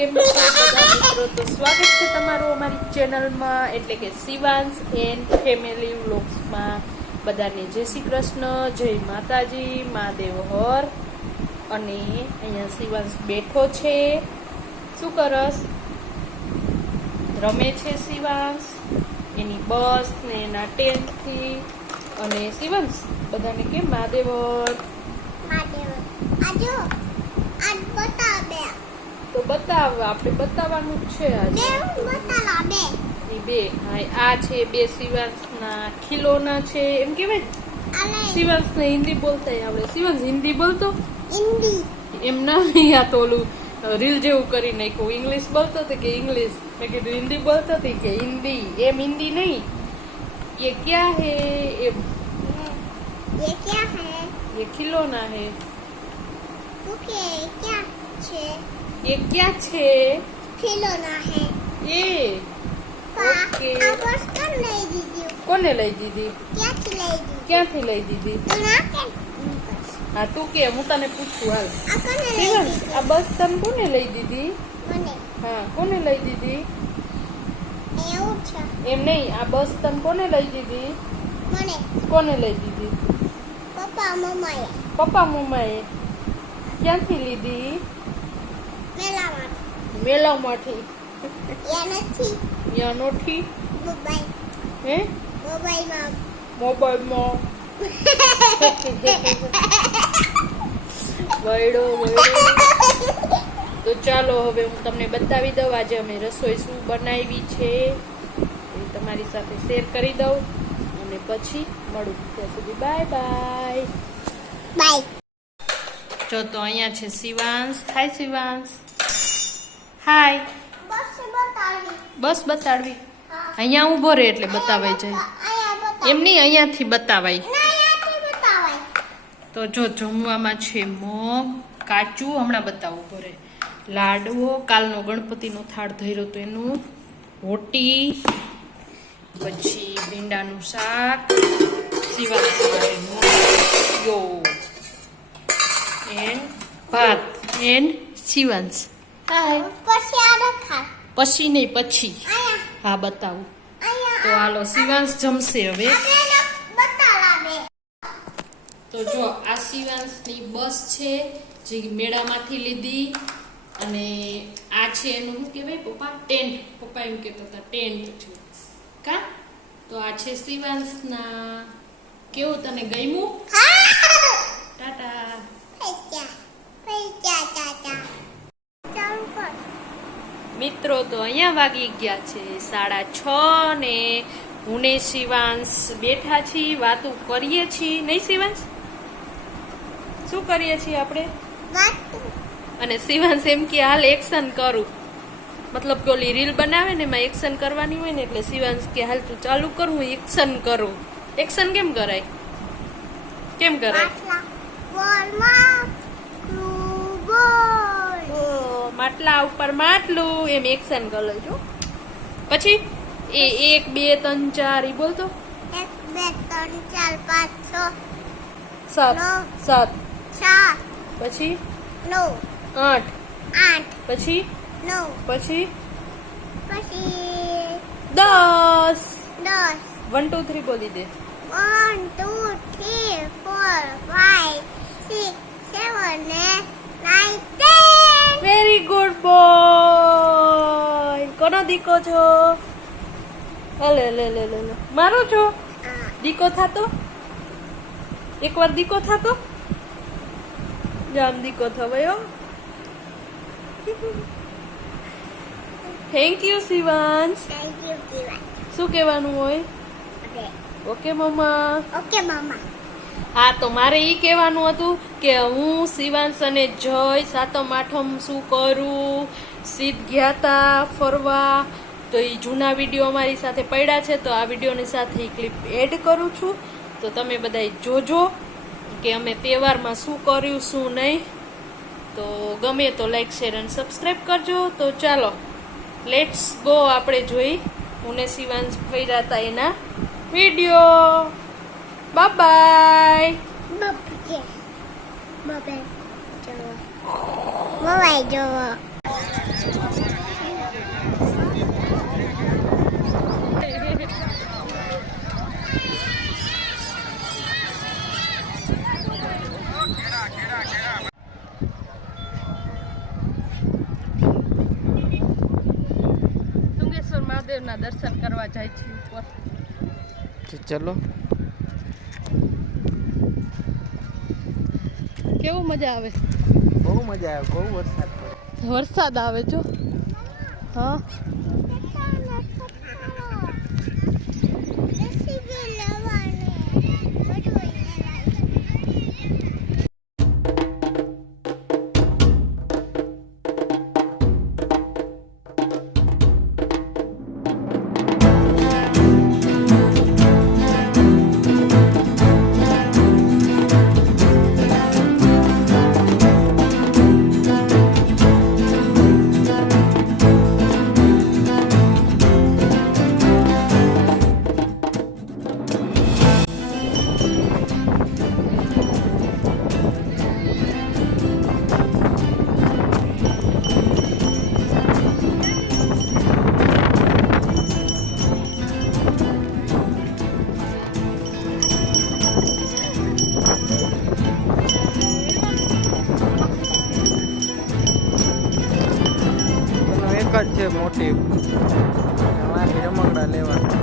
કેમ છો બધા? મિત્રો, તો સ્વાગત છે તમારું અમારી ચેનલમાં, એટલે કે શિવાંશ એન્ડ ફેમિલી વ્લોગ્સમાં બધાને જય શ્રી કૃષ્ણ, જય માતાજી મહાદેવ હર અને અહીંયા શિવાંશ બેઠો છે. શું કરસ? રમે છે શિવાંશ એની બસ ને એના ટેન્થથી અને શિવાંશ બધાને કેમ? મહાદેવ હર મહાદેવ આજો બતાવ આપણે બતાવવાનું જ છે આજે देव बता ला बे ઈ બે હા આ છે બે શિવાંશના ખીલોના છે એમ કહેવાય अले શિવાંશને હિન્દી બોલતા આવડે શિવાંશ હિન્દી બોલતો हिंदी એમ ના અહીંયા તો ઓલું રીલ જેવું કરી નાખ્યું ઇંગ્લિશ બોલતો હતો કે ઇંગ્લિશ મેં કીધું હિન્દી બોલતો હતી કે હિન્દી એમ હિન્દી નહીં ये क्या है એમ ये क्या है ये खिलौना है ओके क्या छे ये क्या છે खिलौना है એ पा ओके आ बस कर ले दीदी કોને લઈ દીધી क्या खिलाई दी ક્યાંથી લઈ દીધી तो ना के હા તું કે હું તને પૂછું હાલ आ कने ले શિવાંશ दी આ બસ તને કોને લઈ દીધી मने હા કોને લઈ દીધી એવું છે એમ નહીં આ બસ તને કોને લઈ દીધી મને કોને લઈ દીધી પપ્પા મમ્માએ પપ્પા મમ્માએ ક્યાંથી લીધી મેલામાં મેલામાંથી? યા નથી. યાનોથી મોબાઈલ. હે? મોબાઈલમાં. મોબાઈલમાં. વૈડો વૈડો તો ચાલો હવે હું તમને બતાવી દઉં આજે અમે રસોઈ શું બનાવી છે. એ તમારી સાથે શેર કરી દઉં. અને પછી મળું. ત્યાં સુધી બાય બાય. બાય. જો તો અહીંયા છે શિવાંશ. હાય શિવાંશ. હાય બસ બતાડવી. અહીંયા ઊભો રહે એટલે બતાવાય જાય. એમ નહીં અહીંયાથી બતાવાય. તો જો જમવામાં છે મગ કાચું હમણાં બતાવું ભરે લાડવો કાલનો ગણપતિનો થાળ ધર્યો તો એનું રોટી પછી ભીંડાનું શાક સિવા યો એન્ડ ભાત. એન્ડ શિવાંશ. પછી નહીં પછી. હા બતાવું. તો હાલો શિવાંશ જમશે હવે. તો જો આ શિવાંશની બસ છે જે મેળામાંથી લીધી અને આ છે એનું શું કહેવાય પપ્પા? ટેન્ટ. પપ્પા એમ કહેતા હતા ટેન્ટ છે. કા? તો આ છે શિવાંશના. કેવું તને ગમ્યું? ટાટા પૈસા પૈસા ચાચા ચાલુ કર મિત્રો તો અહીંયા વાગી ગયા છે સાડા છ ને હું ને શિવાંશ બેઠા છીએ વાતો કરીએ છીએ. નહીં શિવાંશ? શું કરીએ છીએ આપણે? અને શિવાંશ એમ કે હાલ એક્શન કરું. મતલબ કે ઓલી રીલ બનાવે ને એમાં એક્શન કરવાની હોય ને એટલે શિવાંશ કે હાલ તું ચાલુ કર હું એક્શન કરું. એક્શન કેમ કરાય? કેમ કરાય? માટલા ઉપર માટલું એમ એક્શન કરો છો પછી એ એક બે ત્રણ ચાર એ બોલતો? એક બે ત્રણ ચાર પાંચ છ સાત. સાત. સાત પછી? નવ આઠ. આઠ પછી? નવ પછી? પછી દસ. દસ. વન ટુ થ્રી બોલી દે. One two three four five six seven ને nine ten very good boy કોનો દીકો છો? અલે લે લે લે લે મારો છો? દીકો થાતો? એકવાર દીકો થાતો? જામ દીકો થવાયો thank you Shivansh thank you શું કહેવાનું હોય? ઓકે મમ્મા ઓકે મામા હા તો મારે એ કહેવાનું હતું કે હું શિવાંશ અને જય સાતમ આઠમ શું કરું? સીધ ગયા ફરવા. તો એ જૂના વીડિયો અમારી સાથે પડ્યા છે, તો આ વિડીયોની સાથે એ ક્લિપ એડ કરું છું. તો તમે બધા જોજો કે અમે તહેવારમાં શું કર્યું, શું નહીં. તો ગમે તો લાઈક શેર અને સબસ્ક્રાઈબ કરજો. તો ચાલો લેટ્સ ગો આપણે જોઈ. હું ને શિવાંશ ફર્યા હતા એના વીડિયો. બાય બપકે બબે જોવો મોબાઈલ જોવો તુંગેશ્વર મહાદેવના દર્શન કરવા જાય છે ઉપર ચલો કેવું મજા આવે? બહુ મજા આવે બહુ વરસાદ વરસાદ આવે જો. હા. છે મોટી. એમાંથી રમકડા લેવા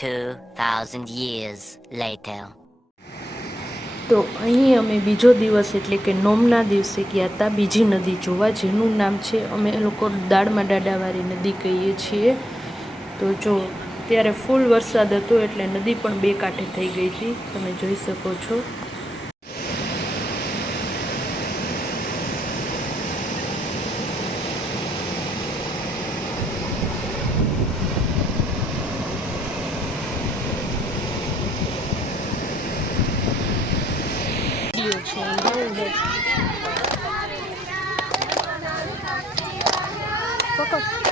2000 years later. તો અહીં અમે બીજો દિવસ એટલે કે નોમના દિવસે ગયા હતા બીજી નદી જોવા, જેનું નામ છે અમે લોકો દાળમાં દાડાવાળી નદી કહીએ છીએ. તો જો ત્યારે ફૂલ વરસાદ હતો એટલે નદી પણ બે કાંઠે થઈ ગઈ હતી. તમે જોઈ શકો છો. şeyinde olacak. Bakalım.